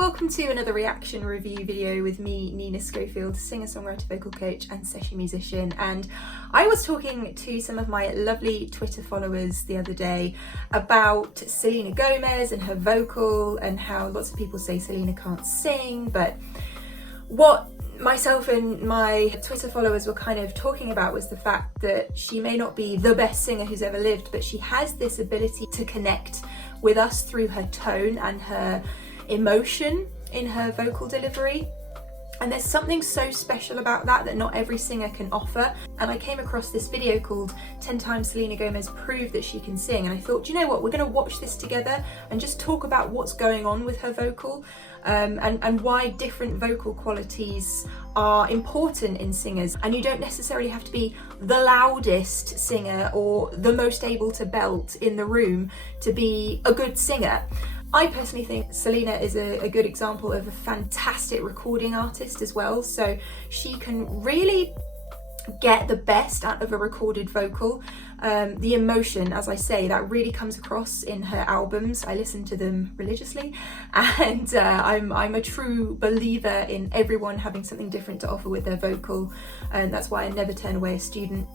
welcome to another reaction review video with me, Nina Schofield, singer-songwriter, vocal coach and session musician. And I was talking to some of my lovely Twitter followers the other day about Selena Gomez and her vocal, and how lots of people say Selena can't sing, but what myself and my Twitter followers were kind of talking about was the fact that she may not be the best singer who's ever lived, but she has this ability to connect with us through her tone and her emotion in her vocal delivery. And there's something so special about that that not every singer can offer. And I came across this video called 10 Times Selena Gomez Proved That She Can Sing, and I thought, do you know what, we're going to watch this together and just talk about what's going on with her vocal, and why different vocal qualities are important in singers. And you don't necessarily have to be the loudest singer or the most able to belt in the room to be a good singer. I personally think Selena is a good example of a fantastic recording artist as well. So she can really get the best out of a recorded vocal. The emotion, as I say, that really comes across in her albums. I listen to them religiously, and I'm a true believer in everyone having something different to offer with their vocal, and that's why I never turn away a student.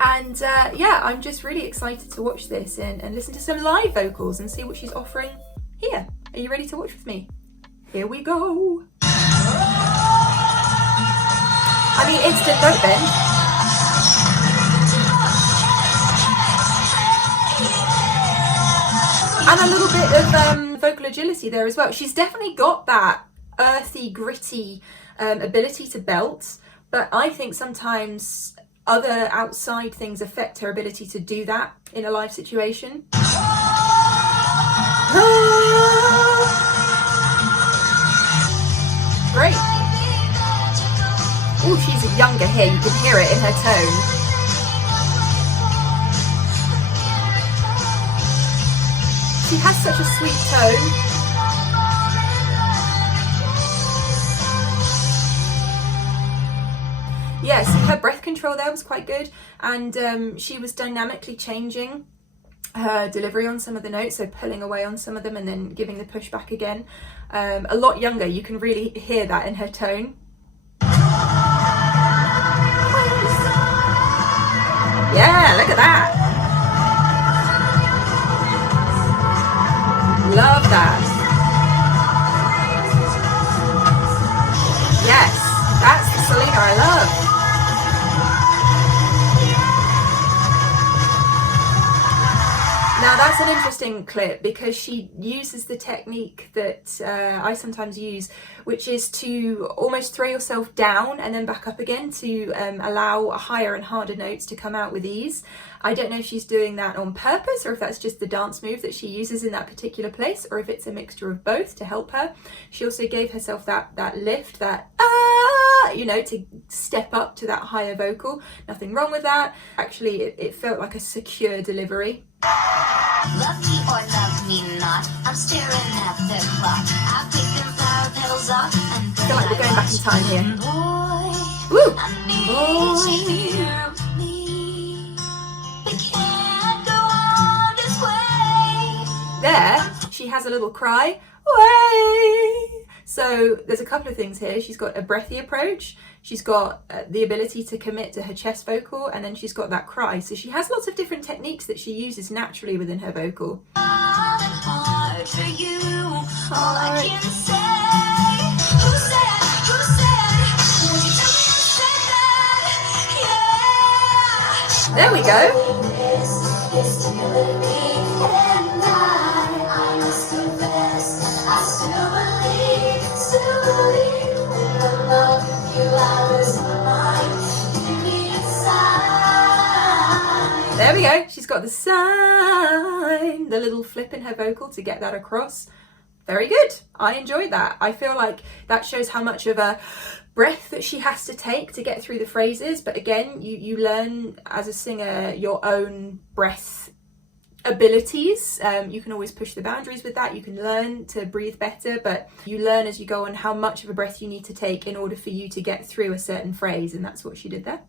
And yeah, I'm just really excited to watch this and listen to some live vocals and see what she's offering here. Are you ready to watch with me? Here we go. I mean, instant note bend. And a little bit of vocal agility there as well. She's definitely got that earthy, gritty ability to belt, but I think sometimes other outside things affect her ability to do that in a live situation. Great. Oh, she's younger here, you can hear it in her tone. She has such a sweet tone. Yes, her breath control there was quite good, and she was dynamically changing her delivery on some of the notes, so pulling away on some of them and then giving the push back again. A lot younger, you can really hear that in her tone. Yeah, look at that. Love that. Yes, that's the Selena I love. Now that's an interesting clip because she uses the technique that I sometimes use, which is to almost throw yourself down and then back up again to allow higher and harder notes to come out with ease. I don't know if she's doing that on purpose or if that's just the dance move that she uses in that particular place, or if it's a mixture of both to help her. She also gave herself that lift, that you know, to step up to that higher vocal. Nothing wrong with that. Actually, it felt like a secure delivery. Love me or love me not, I'm staring at the clock. I pick them flower petals off and I feel like we're going back in time here. Boy, Woo! I need you to hear me. We can't go on this way. There, she has a little cry. Way! So there's a couple of things here. She's got a breathy approach, she's got the ability to commit to her chest vocal, and then she's got that cry. So she has lots of different techniques that she uses naturally within her vocal. Hard for you, all I can say. Who said, would you tell me you said that? Yeah. There we go. There we go, she's got the sign, the little flip in her vocal to get that across. Very good, I enjoyed that. I feel like that shows how much of a breath that she has to take to get through the phrases, but again, you learn as a singer your own breath abilities. You can always push the boundaries with that. You can learn to breathe better, but you learn as you go on how much of a breath you need to take in order for you to get through a certain phrase, and that's what she did there.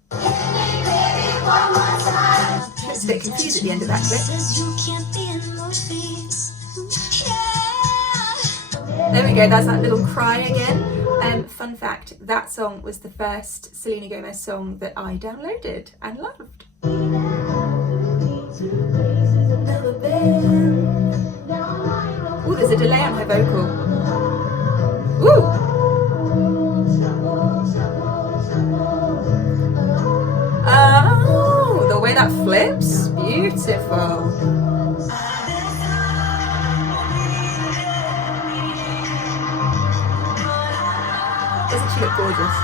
It's a bit confused at the end of that clip. There we go, that's that little cry again. Fun fact, that song was the first Selena Gomez song that I downloaded and loved. Oh, there's a delay on her vocal. Ooh! Oh, the way that flips, beautiful. Doesn't she look gorgeous?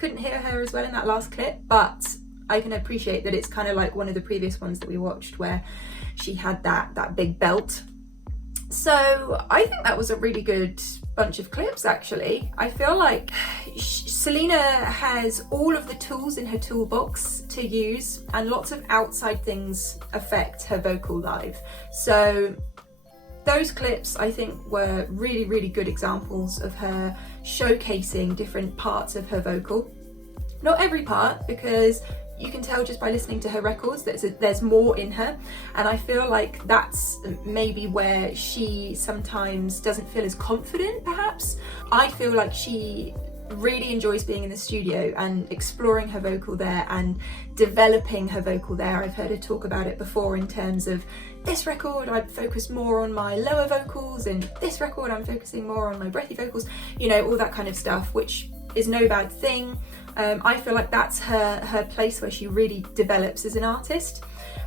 Couldn't hear her as well in that last clip, but I can appreciate that it's kind of like one of the previous ones that we watched where she had that big belt. So I think that was a really good bunch of clips actually. I feel like Selena has all of the tools in her toolbox to use, and lots of outside things affect her vocal live. So those clips I think were really, really good examples of her showcasing different parts of her vocal. Not every part, because you can tell just by listening to her records that there's more in her, and I feel like that's maybe where she sometimes doesn't feel as confident perhaps. I feel like she really enjoys being in the studio and exploring her vocal there and developing her vocal there. I've heard her talk about it before in terms of, this record I focus more on my lower vocals, and this record I'm focusing more on my breathy vocals, you know, all that kind of stuff, which is no bad thing. I feel like that's her place where she really develops as an artist,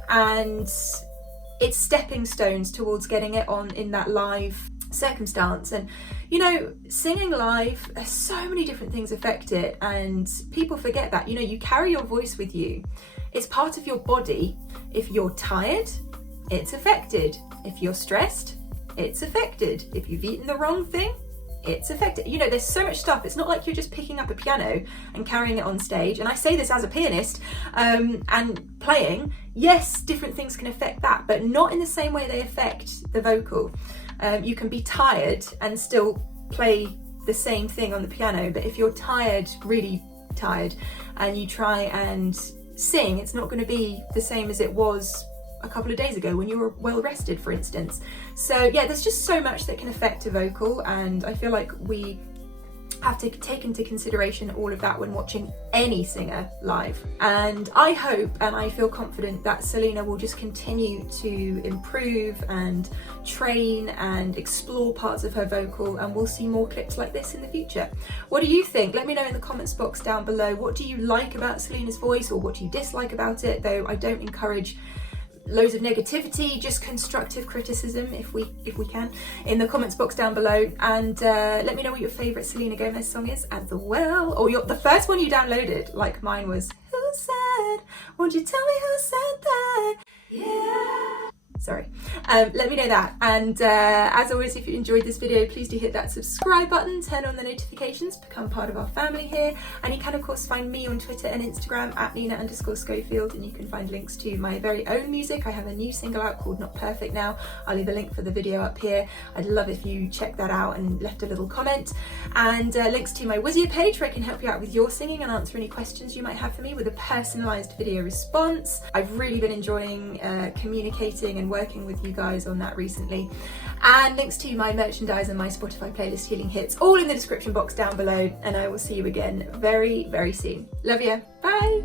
and it's stepping stones towards getting it on in that live circumstance. And you know, singing live, there's so many different things affect it, and people forget that. You know, you carry your voice with you, it's part of your body. If you're tired, it's affected. If you're stressed, it's affected. If you've eaten the wrong thing, it's affected. You know, there's so much stuff. It's not like you're just picking up a piano and carrying it on stage. And I say this as a pianist and playing. Yes, different things can affect that, but not in the same way they affect the vocal. You can be tired and still play the same thing on the piano, but if you're tired, really tired, and you try and sing, it's not going to be the same as it was a couple of days ago when you were well rested, for instance. So yeah, there's just so much that can affect a vocal, and I feel like we have to take into consideration all of that when watching any singer live. And I hope and I feel confident that Selena will just continue to improve and train and explore parts of her vocal, and we'll see more clips like this in the future. What do you think? Let me know in the comments box down below. What do you like about Selena's voice, or what do you dislike about it? Though I don't encourage loads of negativity, just constructive criticism if we can, in the comments box down below. And let me know what your favourite Selena Gomez song is as well, or the first one you downloaded, like mine was Who Said, Won't You Tell Me Who Said That? Yeah. Sorry. Let me know that. And as always, if you enjoyed this video, please do hit that subscribe button, turn on the notifications, become part of our family here. And you can of course find me on Twitter and Instagram at Nina_Schofield, and you can find links to my very own music. I have a new single out called Not Perfect now. I'll leave a link for the video up here. I'd love if you check that out and left a little comment. And links to my Wisio page where I can help you out with your singing and answer any questions you might have for me with a personalised video response. I've really been enjoying communicating and working with you guys on that recently. And links to my merchandise and my Spotify playlist Healing Hits, all in the description box down below. And I will see you again very, very soon. Love ya. Bye.